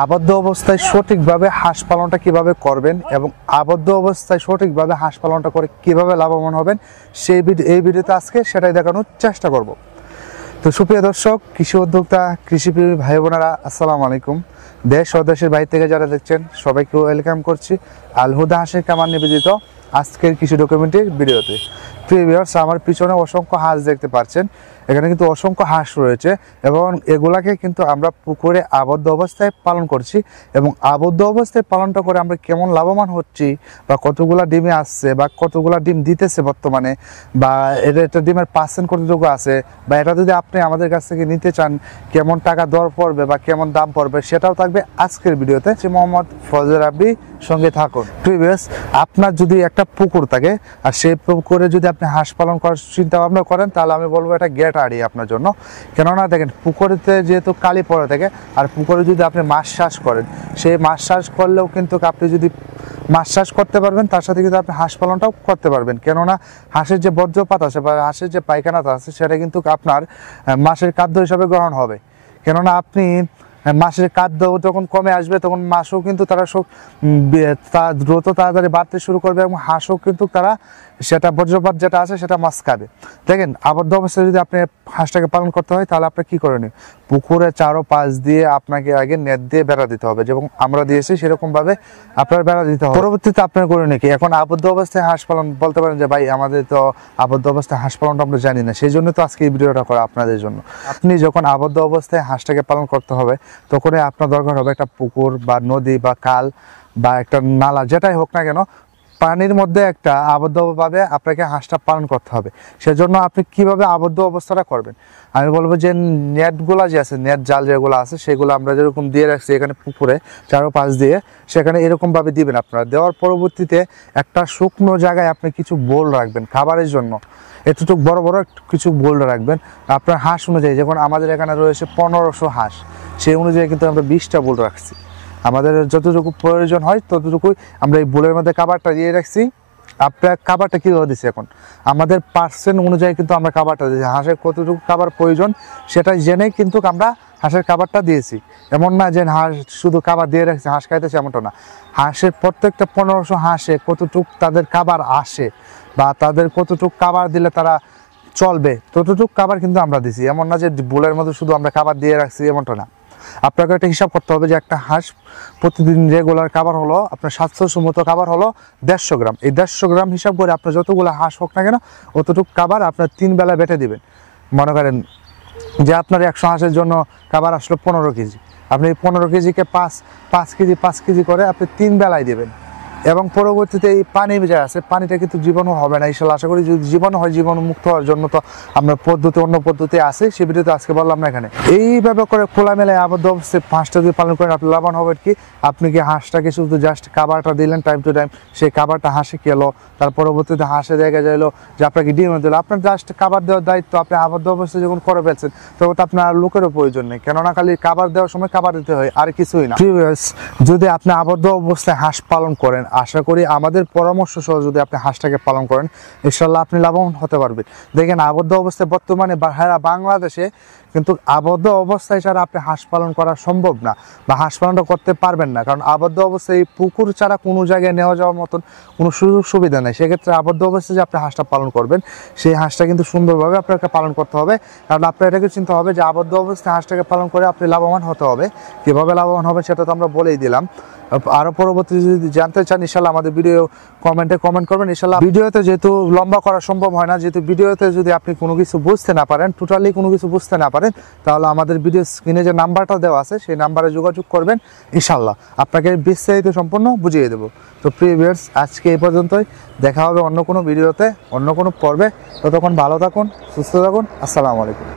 আবদ্ধ অবস্থায় সঠিকভাবে হাঁস পালনটা কিভাবে করবেন এবং আবদ্ধ অবস্থায় সঠিকভাবে হাঁস পালনটা করে কিভাবে লাভবান হবেন এই ভিডিওতে আজকে সেটাই দেখানোর চেষ্টা করব। তো সুপ্রিয় দর্শক, কৃষি উদ্যোক্তা কৃষিপ্রেমী ভাই বোনেরা, আসসালামু আলাইকুম। দেশ ও দেশের বাইরে থেকে যারা দেখছেন সবাইকে ওয়েলকাম করছি আল হুদা হাঁসের খামার নিবেদিত আজকের কৃষি ডকুমেন্টারি ভিডিওতে। প্রিয় ভিউয়ার্স, আমার পিছনে অসংখ্য হাঁস দেখতে পাচ্ছেন। এখানে কিন্তু অসংখ্য হাঁস রয়েছে এবং এগুলাকে কিন্তু আমরা পুকুরে আবদ্ধ অবস্থায় পালন করছি এবং আবদ্ধ অবস্থায় পালনটা করে আমরা কেমন লাভবান হচ্ছি বা কতগুলা ডিমে আসছে বা কতগুলা ডিম দিতেছে বর্তমানে, বা এটা ডিমের পার্সেন্ট কতটুকু আছে, বা এটা যদি আপনি আমাদের কাছ থেকে নিতে চান কেমন টাকা দর পড়বে বা কেমন দাম পড়বে, সেটাও থাকবে আজকের ভিডিওতে। মোহাম্মদ ফজল রাব্বি, সঙ্গে থাকুন। প্রিভিয়াস, আপনার যদি একটা পুকুর থাকে আর সেই পুকুরে যদি আপনি হাঁস পালন করার চিন্তা ভাবনা করেন, তাহলে আমি বলবো এটা গেট আড়ি আপনার জন্য। কেননা দেখেন, পুকুরেতে যেহেতু কালি পড়ে থাকে আর পুকুরে যদি আপনি মাছ চাষ করেন, সেই মাছ চাষ করলেও কিন্তু আপনি যদি মাছ চাষ করতে পারবেন, তার সাথে কিন্তু আপনি হাঁস পালনটাও করতে পারবেন। কেননা হাঁসের যে বর্জ্যপাত আছে বা হাঁসের যে পায়খানাটা আছে, সেটা কিন্তু আপনার মাছের খাদ্য হিসাবে গ্রহণ হবে। কেননা আপনি মাছের খাদ্য যখন কমে আসবে, তখন মাছও কিন্তু তারা দ্রুত তাড়াতাড়ি বাড়তে শুরু করবে এবং হাঁসও কিন্তু তারা সেটা বর্জ্যপাত যেটা আছে সেটা মাছ খাবে। দেখেন, আবদ্ধ অবস্থায় যদি আপনি হাঁসটাকে পালন করতে হয়, তাহলে আপনার কি করণীয়? পুকুরে চারোপাশ দিয়ে আপনাকে আগে নেট দিয়ে বেড়া দিতে হবে, যেমন আমরা দিয়েছি সেরকম ভাবে আপনার বেড়া দিতে হবে। পরবর্তীতে আপনার করণীয় কি? এখন আবদ্ধ অবস্থায় হাঁস পালন বলতে পারেন যে ভাই, আমাদের তো আবদ্ধ অবস্থায় হাঁস পালনটা আমরা জানি না, সেই জন্য তো আজকে এই ভিডিওটা করা আপনাদের জন্য। আপনি যখন আবদ্ধ অবস্থায় হাঁসটাকে পালন করতে হবে, তখনই আপনার দরকার হবে একটা পুকুর বা নদী বা খাল বা একটা নালা, যেটাই হোক না কেন, পানির মধ্যে একটা আবদ্ধভাবে আপনাকে হাঁসটা পালন করতে হবে। সেজন্য আপনি কিভাবে আবদ্ধ অবস্থাটা করবেন, আমি বলবো যে নেটগুলা যে আছে, নেট জাল যেগুলো আছে, সেগুলো আমরা যেরকম দিয়ে রাখছি এখানে পুকুরে চারোপাশ দিয়ে, সেখানে এরকমভাবে দিবেন। আপনারা দেওয়ার পরবর্তীতে একটা শুকনো জায়গায় আপনি কিছু বোল রাখবেন খাবারের জন্য, এতটুকু বড় বড় কিছু বোল রাখবেন আপনার হাঁস অনুযায়ী। যেমন আমাদের এখানে রয়েছে 1500 হাঁস, সেই অনুযায়ী কিন্তু আমরা 20টা বোল রাখছি। আমাদের যতটুকু প্রয়োজন হয় ততটুকুই আমরা এই বোলের মধ্যে খাবারটা দিয়ে রাখছি। আপনার খাবারটা কীভাবে দিচ্ছি, এখন আমাদের পার্সেন্ট অনুযায়ী কিন্তু আমরা খাবারটা দিচ্ছি। হাঁসের কতটুকু খাবার প্রয়োজন সেটা জেনেই কিন্তু আমরা হাঁসের খাবারটা দিয়েছি। এমন না যে হাঁস শুধু খাবার দিয়ে রাখছি, হাঁস খাইতেছে, এমনটা না। হাঁসের প্রত্যেকটা 1500 হাঁসে কতটুক তাদের খাবার আসে বা তাদের কতটুক খাবার দিলে তারা চলবে, ততটুক খাবার কিন্তু আমরা দিছি। এমন না যে বোলের মধ্যে শুধু আমরা খাবার দিয়ে রাখছি, এমনটা না। আপনাকে একটা হিসাব করতে হবে যে একটা হাঁস প্রতিদিন রেগুলার খাবার হলো আপনার 700 মতো খাবার হলো 150 গ্রাম। এই 150 গ্রাম হিসাব করে আপনার যতগুলো হাঁস হোক না কেন, অতটুকু খাবার আপনার 3 বেলা বেটে দিবেন। মনে করেন যে আপনার 100 হাঁসের জন্য খাবার আসলো 15 কেজি, আপনি 15 কেজিকে 5 কেজি 5 কেজি করে আপনি 3 বেলায় দেবেন। এবং পরবর্তীতে এই পানি যা আছে, পানিটা কিন্তু জীবাণু হবে না ইনশাল্লাহ। আশা করি যদি জীবাণু হয়, জীবাণু মুক্ত হওয়ার জন্য তো আমরা অন্য পদ্ধতি আছে, সে ভিডিওতে আজকে বললাম না এখানে। এইভাবে করে খোলামেলায় আবদ্ধ অবস্থায় হাঁসটা যদি পালন করেন, আপনি লাভবান হবেন কি? আপনি কি হাঁসটাকে শুধু জাস্ট খাবারটা দিলেন টাইম টু টাইম, সেই খাবারটা হাঁসে খেলো, তার পরবর্তীতে হাঁসে জায়গায় যাইলো যে আপনাকে ডিম দিল, আপনার জাস্ট খাবার দেওয়ার দায়িত্ব আপনি আবদ্ধ অবস্থায় যখন করে ফেলছেন, তখন তো আপনার লোকেরও প্রয়োজন নেই। কেননা খালি খাবার দেওয়ার সময় খাবার দিতে হয়, আর কিছুই না। যদি আপনি আবদ্ধ অবস্থায় হাঁস পালন করেন, আশা করি আমাদের পরামর্শ সহ যদি আপনি হাঁসটাকে পালন করেন, ইনশাল্লাহ আপনি লাভবান হতে পারবেন। দেখেন, আবদ্ধ অবস্থায় বর্তমানে বাংলাদেশে কিন্তু আবদ্ধ অবস্থায় ছাড়া আপনি হাঁস পালন করা সম্ভব না বা হাঁস পালনটা করতে পারবেন না। কারণ আবদ্ধ অবস্থায় পুকুর ছাড়া কোনো জায়গায় নেওয়া যাওয়ার মতন কোনো সুযোগ সুবিধা নেই। সেক্ষেত্রে আবদ্ধ অবস্থায় যে আপনি হাঁসটা পালন করবেন, সেই হাঁসটা কিন্তু সুন্দরভাবে আপনাকে পালন করতে হবে। কারণ আপনার এটাকে চিন্তা হবে যে আবদ্ধ অবস্থায় হাঁসটাকে পালন করে আপনি লাভবান হতে হবে। কীভাবে লাভবান হবে সেটা তো আমরা বলেই দিলাম। আরও পরবর্তী যদি জানতে চান, ইনশাল্লাহ আমাদের ভিডিও কমেন্টে কমেন্ট করবেন। ইনশাল্লাহ ভিডিওতে যেহেতু লম্বা করা সম্ভব হয় না, যেহেতু ভিডিওতে যদি আপনি কোনো কিছু বুঝতে না পারেন, টোটালি কোনো কিছু বুঝতে না পারেন, তাহলে আমাদের ভিডিও স্ক্রিনে যে নাম্বারটা দেওয়া আছে সেই নাম্বারে যোগাযোগ করবেন। ইনশাল্লাহ আপনাকে বিস্তারিত সম্পূর্ণ বুঝিয়ে দেবো। তো প্রিয় ভিউয়ার্স, আজকে এই পর্যন্তই। দেখা হবে অন্য কোনো ভিডিওতে, অন্য কোনো পর্বে। ততক্ষণ ভালো থাকুন, সুস্থ থাকুন। আসসালামু আলাইকুম।